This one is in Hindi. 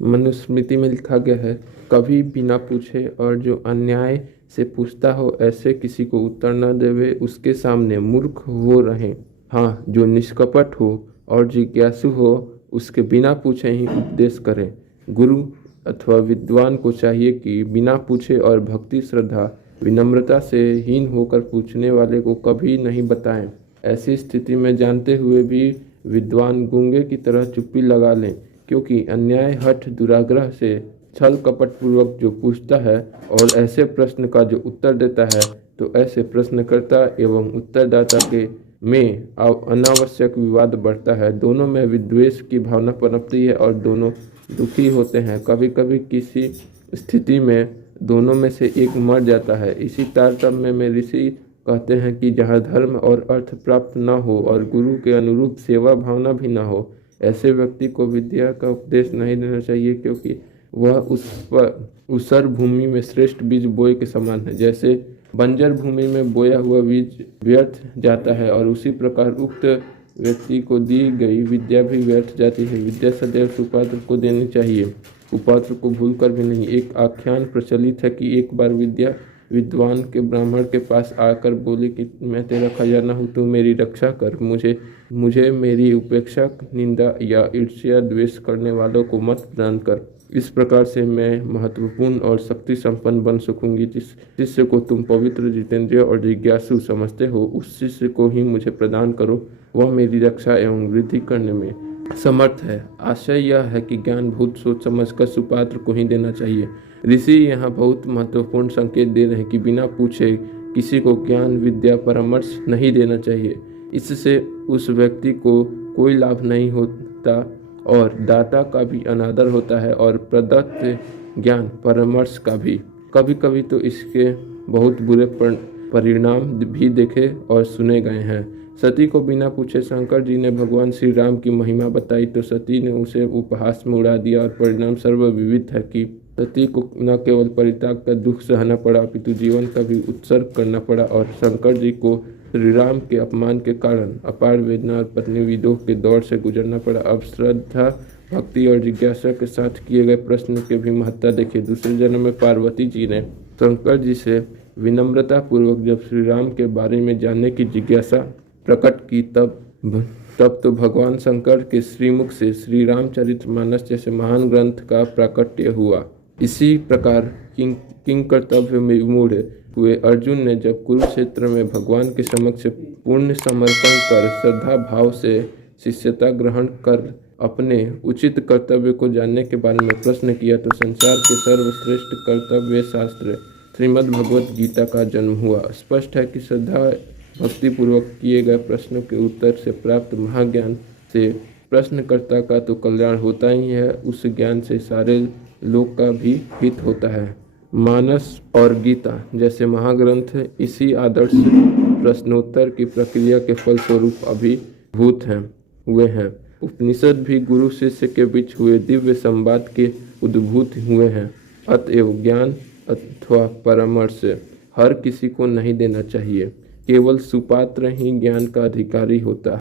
मनुस्मृति में लिखा गया है, कभी बिना पूछे और जो अन्याय से पूछता हो ऐसे किसी को उत्तर न देवे, उसके सामने मूर्ख हो रहे। हाँ, जो निष्कपट हो और जिज्ञासु हो उसके बिना पूछे ही उपदेश करे। गुरु अथवा विद्वान को चाहिए कि बिना पूछे और भक्ति श्रद्धा विनम्रता से हीन होकर पूछने वाले को कभी नहीं बताएं। ऐसी स्थिति में जानते हुए भी विद्वान गूंगे की तरह चुप्पी लगा लें, क्योंकि अन्याय हठ दुराग्रह से छल कपट पूर्वक जो पूछता है और ऐसे प्रश्न का जो उत्तर देता है, तो ऐसे प्रश्नकर्ता एवं उत्तरदाता के में अनावश्यक विवाद बढ़ता है। दोनों में विद्वेष की भावना पनपती है और दोनों दुखी होते हैं। कभी कभी किसी स्थिति में दोनों में से एक मर जाता है। इसी तारतम्य में ऋषि कहते हैं कि जहाँ धर्म और अर्थ प्राप्त न हो और गुरु के अनुरूप सेवा भावना भी न हो, ऐसे व्यक्ति को विद्या का उपदेश नहीं देना चाहिए, क्योंकि वह उसर भूमि में श्रेष्ठ बीज बोए के समान है। जैसे बंजर भूमि में बोया हुआ बीज व्यर्थ जाता है और उसी प्रकार उक्त व्यक्ति को दी गई विद्या भी व्यर्थ जाती है। विद्या सदैव सुपात्र को देनी चाहिए, कुपात्र को भूलकर भी नहीं। एक आख्यान प्रचलित है कि एक बार विद्या विद्वान के ब्राह्मण के पास आकर बोली कि मैं तेरा खजाना हूँ, तू मेरी रक्षा कर। मुझे मेरी उपेक्षा, निंदा या ईर्ष्या द्वेष करने वालों को मत प्रदान कर। इस प्रकार से मैं महत्वपूर्ण और शक्ति संपन्न बन सकूंगी। जिस शिष्य को तुम पवित्र, जितेंद्रिय और जिज्ञासु समझते हो, उस शिष्य को ही मुझे प्रदान करो। वह मेरी रक्षा एवं वृद्धि करने में समर्थ है। आशय यह है कि ज्ञान बहुत सोच समझकर सुपात्र को ही देना चाहिए। ऋषि यहाँ बहुत महत्वपूर्ण संकेत दे रहे हैं कि बिना पूछे किसी को ज्ञान, विद्या, परामर्श नहीं देना चाहिए। इससे उस व्यक्ति को कोई लाभ नहीं होता और दाता का भी अनादर होता है और प्रदत्त ज्ञान, परामर्श का भी। कभी कभी तो इसके बहुत बुरे परिणाम भी देखे और सुने गए हैं। सती को बिना पूछे शंकर जी ने भगवान श्री राम की महिमा बताई तो सती ने उसे उपहास में उड़ा दिया और परिणाम सर्वविदित है कि सती को न केवल परित्याग का दुख सहना पड़ा, अपितु जीवन का भी उत्सर्ग करना पड़ा और शंकर जी को श्री राम के अपमान के कारण अपार वेदना और पत्नी विदोह के दौर से गुजरना पड़ा। अब श्रद्धा, भक्ति और जिज्ञासा के साथ किए गए प्रश्न के भी महत्ता देखिए। दूसरे जन्म में पार्वती जी ने शंकर जी से विनम्रता पूर्वक जब श्री राम के बारे में जानने की जिज्ञासा प्रकट की, तब तो भगवान शंकर के श्रीमुख से श्री रामचरितमानस जैसे महान ग्रंथ का प्राकट्य हुआ। इसी प्रकार किंकर्तव्य में विमूढ़ हुए अर्जुन ने जब कुरुक्षेत्र में भगवान के समक्ष पूर्ण समर्पण कर श्रद्धा भाव से शिष्यता ग्रहण कर अपने उचित कर्तव्य को जानने के बारे में प्रश्न किया, तो संसार के सर्वश्रेष्ठ कर्तव्य शास्त्र श्रीमद् भगवत गीता का जन्म हुआ। स्पष्ट है कि श्रद्धा भक्ति पूर्वक किए गए प्रश्नों के उत्तर से प्राप्त महाज्ञान से प्रश्नकर्ता का तो कल्याण होता ही है, उस ज्ञान से सारे लोक का भी हित होता है। मानस और गीता जैसे महाग्रंथ इसी आदर्श प्रश्नोत्तर की प्रक्रिया के फलस्वरूप अभिभूत हुए हैं। उपनिषद भी गुरु शिष्य के बीच हुए दिव्य संवाद के उद्भूत हुए हैं। अतएव ज्ञान अथवा परामर्श हर किसी को नहीं देना चाहिए, केवल सुपात्र ही ज्ञान का अधिकारी होता है।